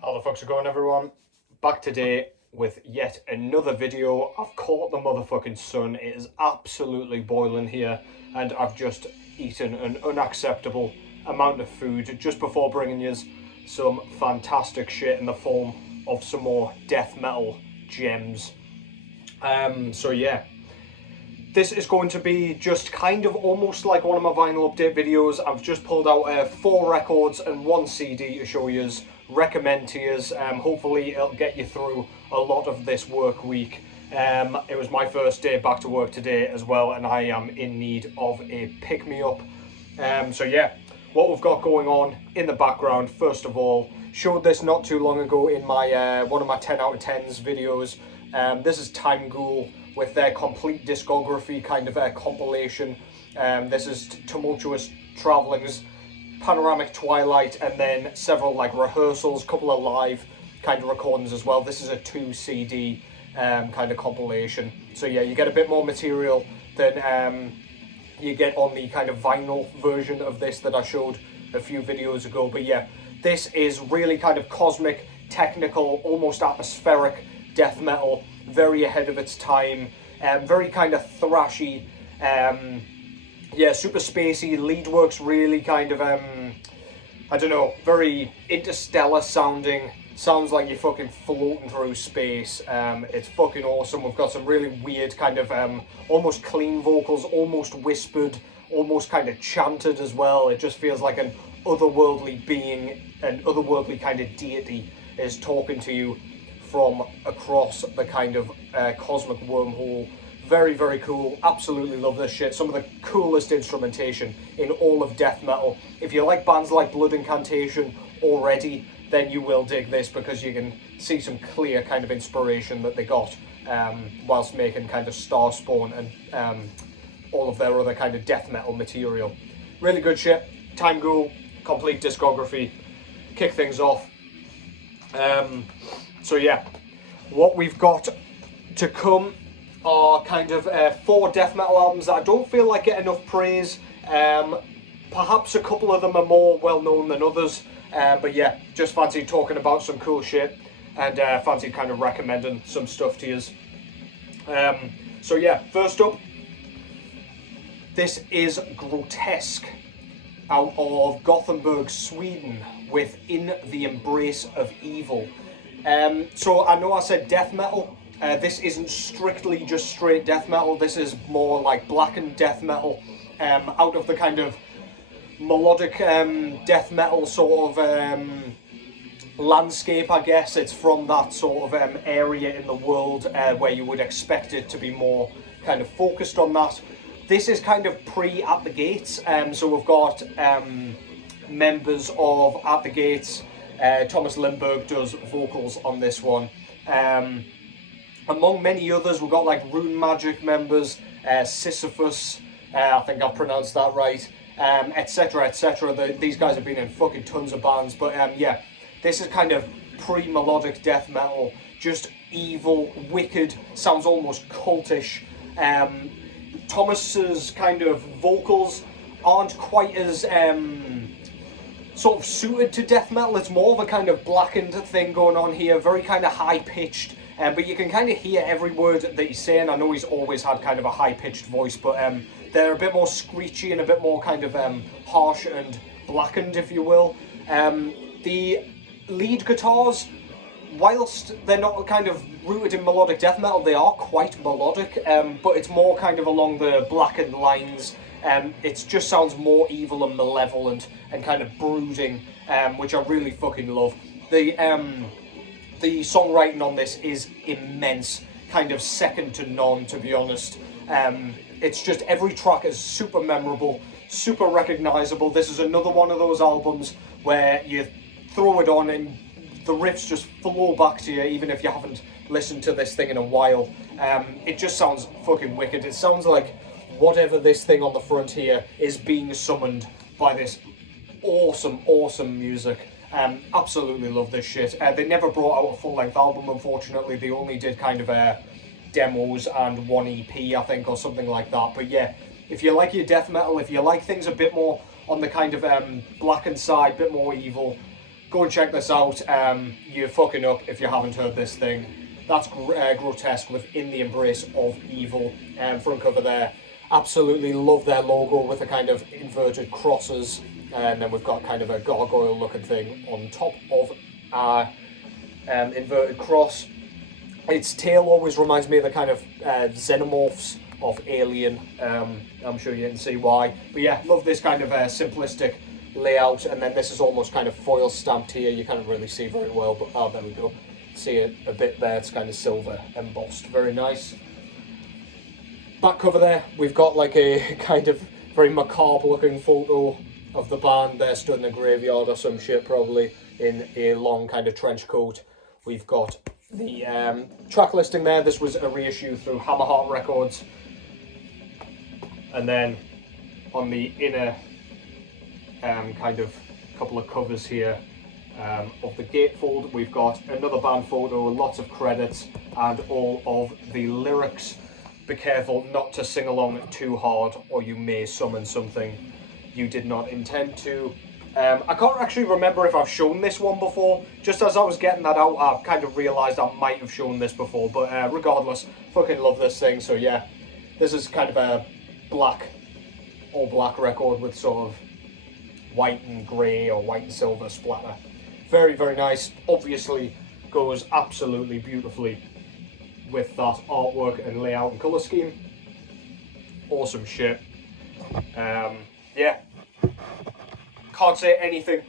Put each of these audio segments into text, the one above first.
How the fuck's it going, everyone? Back today with yet another video. I've caught the motherfucking sun. It is absolutely boiling here, and I've just eaten an unacceptable amount of food just before bringing you some fantastic shit in the form of some more death metal gems. So yeah, this is going to be just kind of almost like one of my vinyl update videos. I've just pulled out 4 records and 1 CD to show you, recommend to you. Hopefully it'll get you through a lot of this work week. It was my first day back to work today as well, and I am in need of a pick-me-up. So yeah, what we've got going on in the background, first of all, showed this not too long ago in my one of my 10 out of 10s videos. This is Timeghoul with their complete discography kind of compilation. This is Tumultuous Travelings, Panoramic Twilight, and then several like rehearsals, couple of live kind of recordings as well. This is a 2 CD kind of compilation. So yeah, you get a bit more material than you get on the kind of vinyl version of this that I showed a few videos ago. But yeah, this is really kind of cosmic, technical, almost atmospheric death metal, very ahead of its time, very kind of thrashy, yeah, super spacey. Lead work's really kind of, I don't know, very interstellar sounding. Sounds like you're fucking floating through space. It's fucking awesome. We've got some really weird kind of, almost clean vocals, almost whispered, almost kind of chanted as well. It just feels like an otherworldly being, an otherworldly kind of deity is talking to you from across the kind of cosmic wormhole. Very, very cool. Absolutely love this shit. Some of the coolest instrumentation in all of death metal. If you like bands like Blood Incantation already, then you will dig this, because you can see some clear kind of inspiration that they got whilst making kind of Starspawn and all of their other kind of death metal material. Really good shit. Timeghoul, complete discography. Kick things off. So yeah, what we've got to come are kind of 4 death metal albums that I don't feel like get enough praise. Perhaps a couple of them are more well known than others, but yeah, just fancy talking about some cool shit, and fancy kind of recommending some stuff to you. So yeah, first up, this is Grotesque out of Gothenburg, Sweden, with In the Embrace of Evil. So I know I said death metal. This isn't strictly just straight death metal. This is more like blackened death metal, out of the kind of melodic death metal sort of landscape, I guess. It's from that sort of area in the world where you would expect it to be more kind of focused on that. This is kind of pre At the Gates, so we've got members of At the Gates. Thomas Lindberg does vocals on this one. Among many others, we've got like Rune Magic members, Sisyphus, I think I've pronounced that right, etc, etc. These guys have been in fucking tons of bands, but yeah, this is kind of pre-melodic death metal, just evil, wicked, sounds almost cultish. Thomas's kind of vocals aren't quite as sort of suited to death metal. It's more of a kind of blackened thing going on here, very kind of high-pitched, but you can kind of hear every word that he's saying. I know he's always had kind of a high-pitched voice, but they're a bit more screechy and a bit more kind of harsh and blackened, if you will. The lead guitars, whilst they're not kind of rooted in melodic death metal, they are quite melodic, but it's more kind of along the blackened lines. It just sounds more evil and malevolent and kind of brooding, which I really fucking love. The songwriting on this is immense, kind of second to none, to be honest. It's just every track is super memorable, super recognisable. This is another one of those albums where you throw it on and the riffs just flow back to you, even if you haven't listened to this thing in a while. It just sounds fucking wicked. It sounds like whatever this thing on the front here is being summoned by this awesome, awesome music. Absolutely love this shit. They never brought out a full-length album, unfortunately. They only did kind of demos and 1 EP, I think, or something like that. But yeah, if you like your death metal, if you like things a bit more on the kind of blackened side, a bit more evil, go and check this out. You're fucking up if you haven't heard this thing. That's Grotesque with In the Embrace of Evil. Front cover there. Absolutely love their logo with the kind of inverted crosses. And then we've got kind of a gargoyle looking thing on top of our inverted cross. Its tail always reminds me of the kind of xenomorphs of Alien. I'm sure you can see why. But yeah, love this kind of simplistic layout. And then this is almost kind of foil stamped here. You can't really see very well, but oh, there we go. See it a bit there. It's kind of silver embossed. Very nice. Back cover there, we've got like a kind of very macabre looking photo of the band. They're stood in a graveyard or some shit, probably in a long kind of trench coat. We've got the track listing there. This was a reissue through Hammerheart Records. And then on the inner kind of couple of covers here of the gatefold, we've got another band photo, lots of credits, and all of the lyrics. Be careful not to sing along too hard, or you may summon something you did not intend to. I can't actually remember if I've shown this one before. Just as I was getting that out, I kind of realised I might have shown this before. But regardless, fucking love this thing. So yeah, this is kind of a all black record with sort of white and grey or white and silver splatter. Very, very nice. Obviously goes absolutely beautifully with that artwork and layout and colour scheme. Awesome shit. Yeah. Can't say anything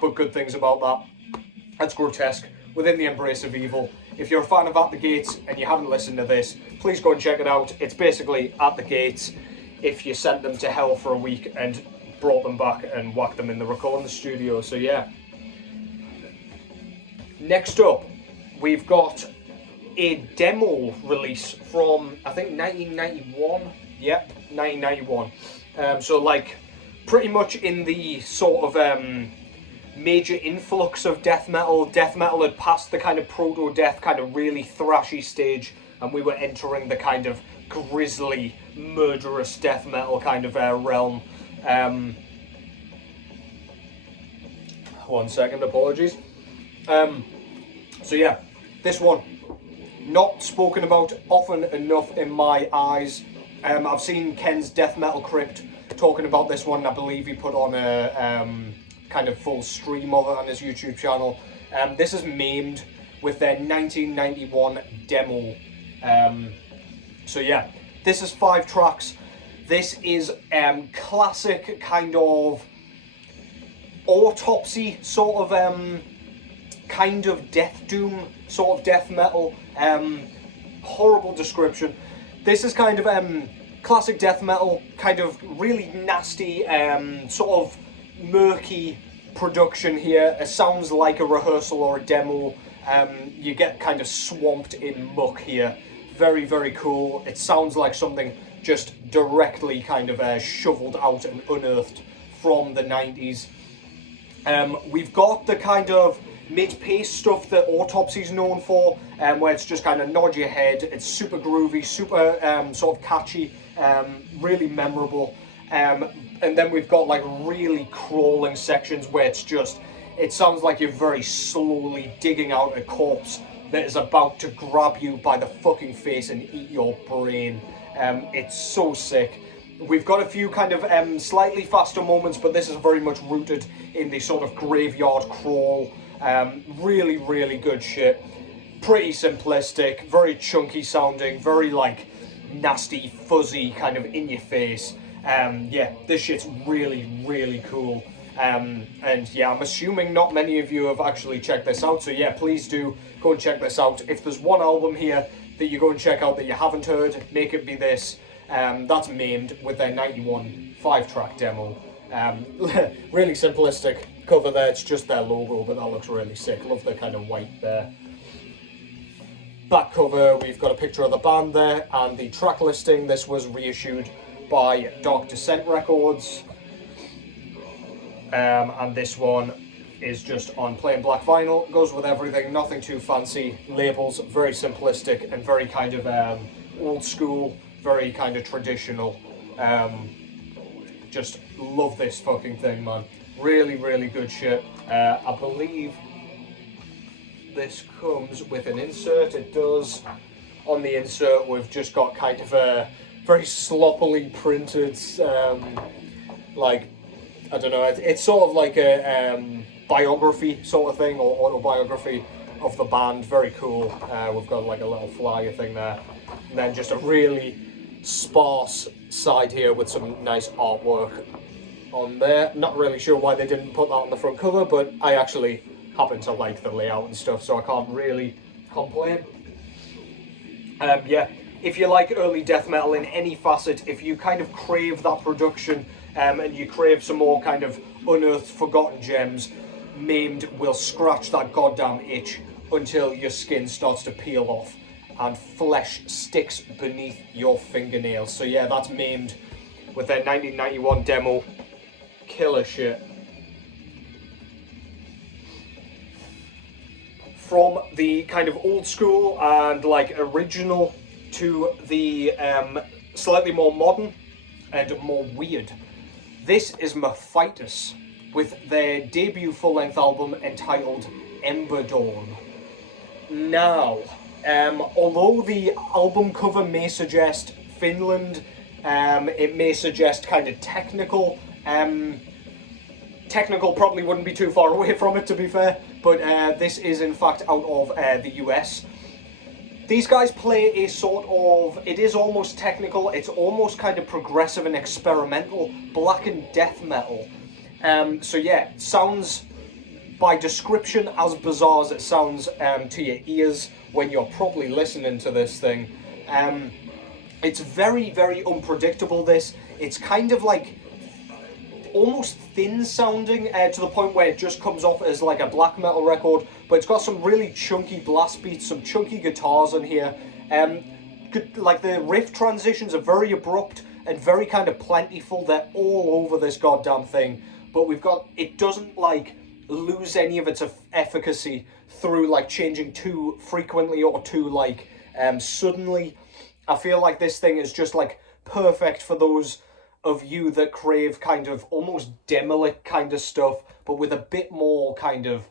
but good things about that. That's Grotesque, Within the Embrace of Evil. If you're a fan of At the Gates and you haven't listened to this, please go and check it out. It's basically At the Gates if you sent them to hell for a week and brought them back and whacked them in the recording studio. So yeah. Next up, we've got a demo release from, I think, 1991. Yep, 1991. So like pretty much in the sort of major influx of death metal. Death metal had passed the kind of proto-death, kind of really thrashy stage, and we were entering the kind of grisly, murderous death metal kind of realm. One second, apologies. So yeah, this one, not spoken about often enough in my eyes. I've seen Ken's Death Metal Crypt talking about this one. I believe he put on a kind of full stream of it on his YouTube channel. This is Maimed with their 1991 demo. So yeah, this is 5 tracks. This is classic kind of autopsy sort of kind of death doom sort of death metal. Horrible description. This is kind of classic death metal, kind of really nasty, sort of murky production here. It sounds like a rehearsal or a demo. You get kind of swamped in muck here. Very, very cool. It sounds like something just directly kind of shoveled out and unearthed from the 90s. We've got the kind of mid-pace stuff that Autopsy's known for, where it's just kind of nod your head. It's super groovy, super sort of catchy, really memorable. And then we've got like really crawling sections where it's just, it sounds like you're very slowly digging out a corpse that is about to grab you by the fucking face and eat your brain. It's so sick. We've got a few kind of slightly faster moments, but this is very much rooted in the sort of graveyard crawl. Really, really good shit. Pretty simplistic, very chunky sounding, very like nasty, fuzzy, kind of in your face. Yeah, this shit's really, really cool. And yeah, I'm assuming not many of you have actually checked this out, so yeah, please do go and check this out. If there's one album here that you go and check out that you haven't heard, make it be this. That's Maimed with their 91 5-track demo. Really simplistic cover there, it's just their logo, but that looks really sick. Love the kind of white there. Back cover, we've got a picture of the band there, and the track listing. This was reissued by Dark Descent Records. And this one is just on plain black vinyl. Goes with everything, nothing too fancy. Labels, very simplistic and very kind of old school, very kind of traditional. Just love this fucking thing, man. Really, really good shit. I believe this comes with an insert. It does. On the insert, we've just got kind of a very sloppily printed, like, I don't know, it's sort of like a biography sort of thing, or autobiography of the band. Very cool. We've got like a little flyer thing there. And then just a really sparse side here with some nice artwork on there. Not really sure why they didn't put that on the front cover, but I actually happen to like the layout and stuff, so I can't really complain. Yeah, if you like early death metal in any facet, if you kind of crave that production, and you crave some more kind of unearthed, forgotten gems, Maimed will scratch that goddamn itch until your skin starts to peel off and flesh sticks beneath your fingernails. So yeah, that's Maimed with their 1991 demo. Killer shit. From the kind of old school and like original to the slightly more modern and more weird. This is Mephitis with their debut full-length album entitled Emberdawn. Now, although the album cover may suggest Finland, it may suggest kind of technical. Technical probably wouldn't be too far away from it, to be fair, but this is in fact out of the US. These guys play a sort of, it is almost technical, it's almost kind of progressive and experimental, blackened death metal. So yeah, sounds by description as bizarre as it sounds to your ears when you're properly listening to this thing. It's very, very unpredictable, this. It's kind of like almost thin sounding to the point where it just comes off as like a black metal record, but it's got some really chunky blast beats, some chunky guitars in here. Like the riff transitions are very abrupt and very kind of plentiful. They're all over this goddamn thing, but it doesn't like lose any of its efficacy through like changing too frequently or too like suddenly. I feel like this thing is just like perfect for those of you that crave kind of almost demolic kind of stuff, but with a bit more kind of,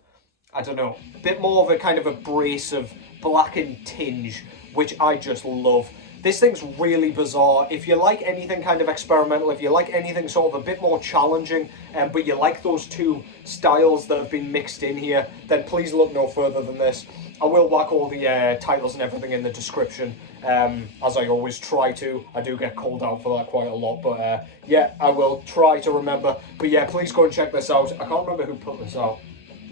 I don't know, a bit more of a kind of abrasive blackened tinge, which I just love. This thing's really bizarre. If you like anything kind of experimental, if you like anything sort of a bit more challenging, but you like those two styles that have been mixed in here, then please look no further than this. I will whack all the titles and everything in the description, as I always try to. I do get called out for that quite a lot, but yeah, I will try to remember. But yeah, please go and check this out. I can't remember who put this out.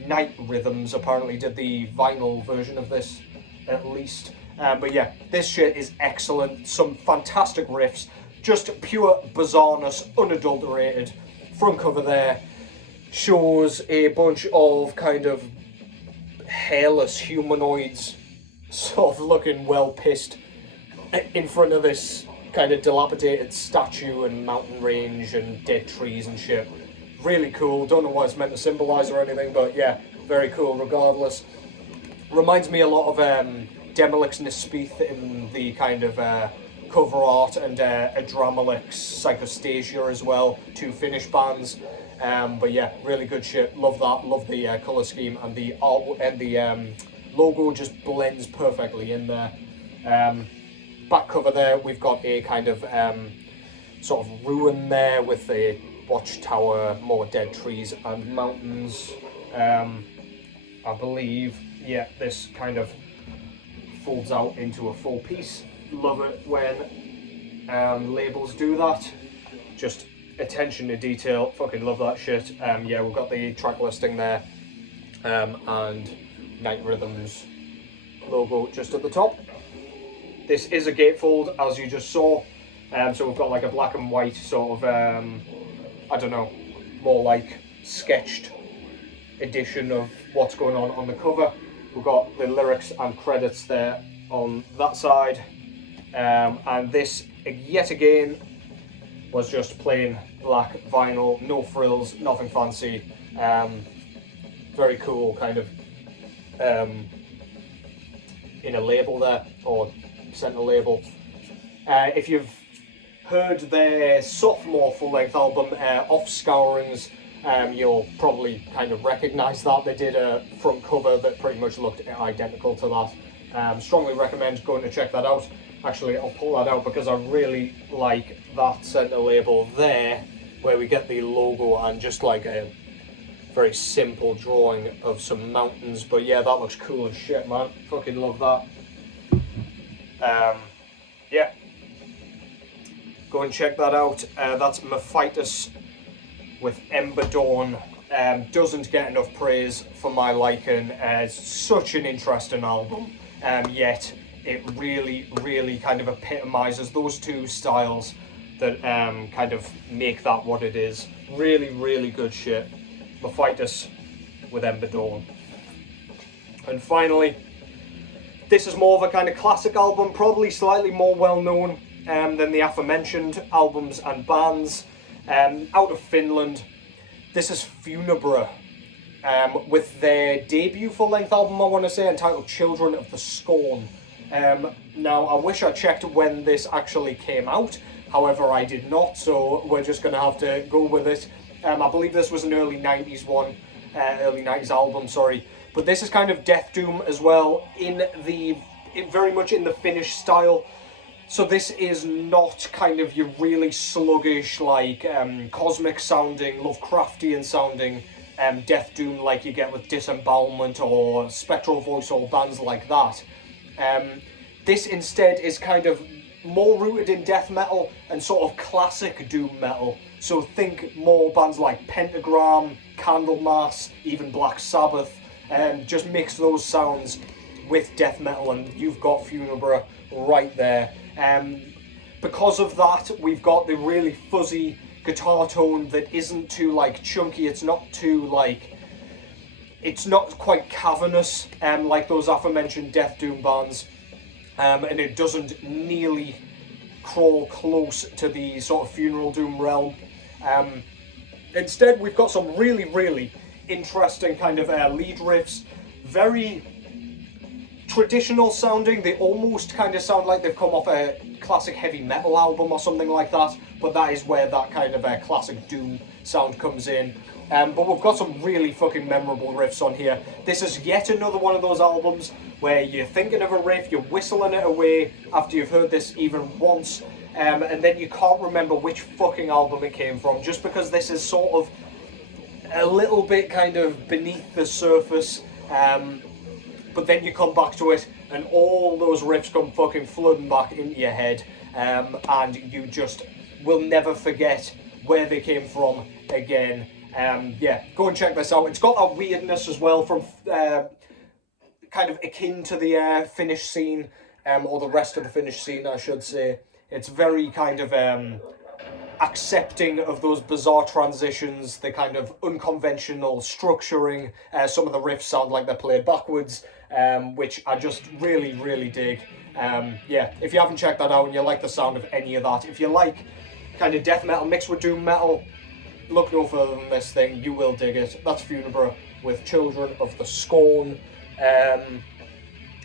Night Rhythms apparently did the vinyl version of this, at least. But yeah, this shit is excellent. Some fantastic riffs, just pure bizarreness, unadulterated. Front cover there shows a bunch of kind of hairless humanoids sort of looking well pissed in front of this kind of dilapidated statue and mountain range and dead trees and shit. Really cool. Don't know what it's meant to symbolise or anything, but yeah, very cool regardless. Reminds me a lot of Demolix Nespith in the kind of cover art, and Adramelix Psychostasia as well, two Finnish bands. But yeah, really good shit. Love that. Love the colour scheme, and the art and the logo just blends perfectly in there. Back cover there, we've got a kind of sort of ruin there with a watchtower, more dead trees and mountains. I believe, yeah, this kind of folds out into a full piece. Love it when labels do that. Just attention to detail. Fucking love that shit. Yeah, we've got the track listing there, and Night Rhythms logo just at the top. This is a gatefold, as you just saw. So we've got like a black and white sort of, I don't know, more like sketched edition of what's going on the cover. We've got the lyrics and credits there on that side. And this, yet again, was just plain black vinyl, no frills, nothing fancy. Very cool kind of in a label there, or centre label. If you've heard their sophomore full-length album, Off Scourings, you'll probably kind of recognise that. They did a front cover that pretty much looked identical to that. Strongly recommend going to check that out. Actually, I'll pull that out because I really like that centre label there, where we get the logo and just like a very simple drawing of some mountains. But yeah, that looks cool as shit, man. Fucking love that. Yeah, go and check that out. That's Mephitis with Emberdawn. Doesn't get enough praise for my liking. It's such an interesting album, yet it really, really kind of epitomises those two styles that kind of make that what it is. Really, really good shit. Mephitis with Emberdawn. And finally, this is more of a kind of classic album, probably slightly more well known than the aforementioned albums and bands. Out of Finland, this is Funebre, with their debut full-length album, I want to say, entitled Children of the Scorn. Now, I wish I checked when this actually came out, however I did not, so we're just going to have to go with it. I believe this was an early 90s one, early 90s album, sorry, but this is kind of death doom as well, very much in the Finnish style. So this is not kind of your really sluggish, like cosmic sounding, Lovecraftian sounding death doom like you get with Disembowelment or Spectral Voice or bands like that. This instead is kind of more rooted in death metal and sort of classic doom metal. So think more bands like Pentagram, Candlemass, even Black Sabbath, just mix those sounds with death metal and you've got Funebre right there. Because of that, we've got the really fuzzy guitar tone that isn't too like chunky, it's not too like, it's not quite cavernous like those aforementioned death doom bands, and it doesn't nearly crawl close to the sort of funeral doom realm. Instead, we've got some really, really interesting kind of lead riffs, very traditional sounding. They almost kind of sound like they've come off a classic heavy metal album or something like that, but that is where that kind of classic doom sound comes in. But we've got some really fucking memorable riffs on here. This is yet another one of those albums where you're thinking of a riff, you're whistling it away after you've heard this even once, and then you can't remember which fucking album it came from, just because this is sort of a little bit kind of beneath the surface. But then you come back to it and all those riffs come fucking flooding back into your head, and you just will never forget where they came from again. Yeah, go and check this out. It's got that weirdness as well from kind of akin to the Finnish scene, or the rest of the Finnish scene, I should say. It's very kind of accepting of those bizarre transitions, the kind of unconventional structuring. Some of the riffs sound like they're played backwards, which I just really, really dig. Yeah, if you haven't checked that out and you like the sound of any of that, if you like kind of death metal mixed with doom metal, look no further than this thing, you will dig it. That's Funebre with Children of the Scorn.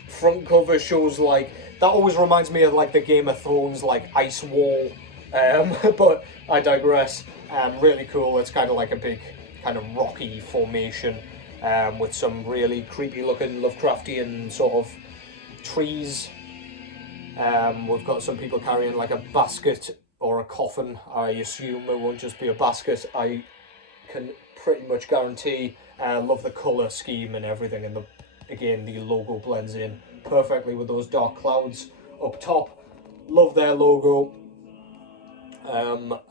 Front cover shows like, that always reminds me of like the Game of Thrones like ice wall, but I digress. Really cool. It's kind of like a big kind of rocky formation, with some really creepy looking Lovecraftian sort of trees. We've got some people carrying like a basket or a coffin. I assume it won't just be a basket. I can pretty much guarantee. Love the colour scheme and everything, and again the logo blends in perfectly with those dark clouds up top. Love their logo.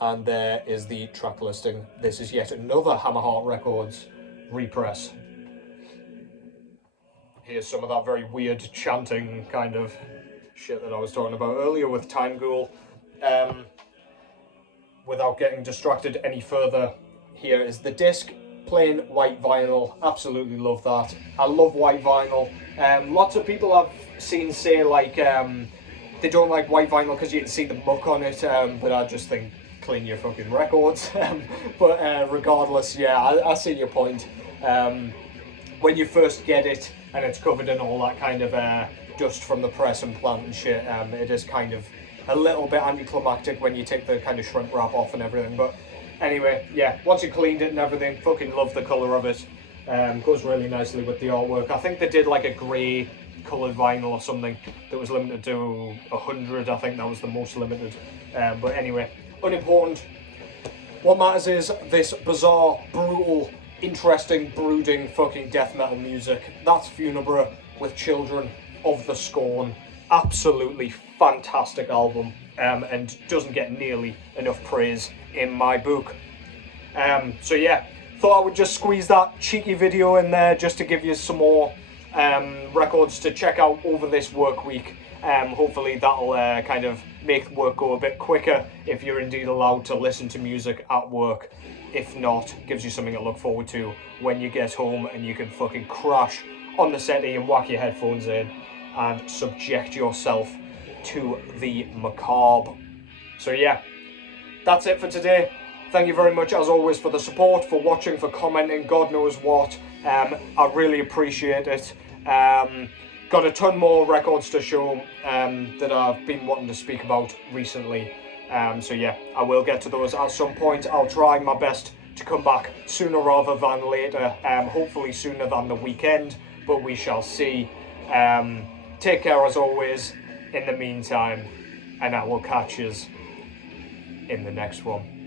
And there is the track listing. This is yet another Hammerheart Records repress. Here's some of that very weird chanting kind of shit that I was talking about earlier with Timeghoul. Without getting distracted any further, here is the disc, plain white vinyl. Absolutely love that. I love white vinyl. Lots of people I've seen say like they don't like white vinyl because you can see the muck on it, but I just think clean your fucking records. But regardless, yeah, I see your point. When you first get it and it's covered in all that kind of dust from the press and plant and shit, it is kind of a little bit anticlimactic when you take the kind of shrink wrap off and everything. But Anyway, yeah, once you cleaned it and everything, fucking love the colour of it. Goes really nicely with the artwork. I think they did like a grey coloured vinyl or something that was limited to 100. I think that was the most limited. But anyway, unimportant. What matters is this bizarre, brutal, interesting, brooding fucking death metal music. That's Funebre with Children of the Scorn. Absolutely fantastic album, and doesn't get nearly enough praise in my book. So yeah, thought I would just squeeze that cheeky video in there just to give you some more records to check out over this work week. Hopefully that'll kind of make work go a bit quicker if you're indeed allowed to listen to music at work. If not, gives you something to look forward to when you get home and you can fucking crash on the settee and whack your headphones in and subject yourself to the macabre. So yeah, that's it for today. Thank you very much as always for the support, for watching, for commenting, God knows what. I really appreciate it. Got a ton more records to show that I've been wanting to speak about recently. So yeah, I will get to those at some point. I'll try my best to come back sooner rather than later. Hopefully sooner than the weekend, but we shall see. Take care as always in the meantime, and I will catch you in the next one.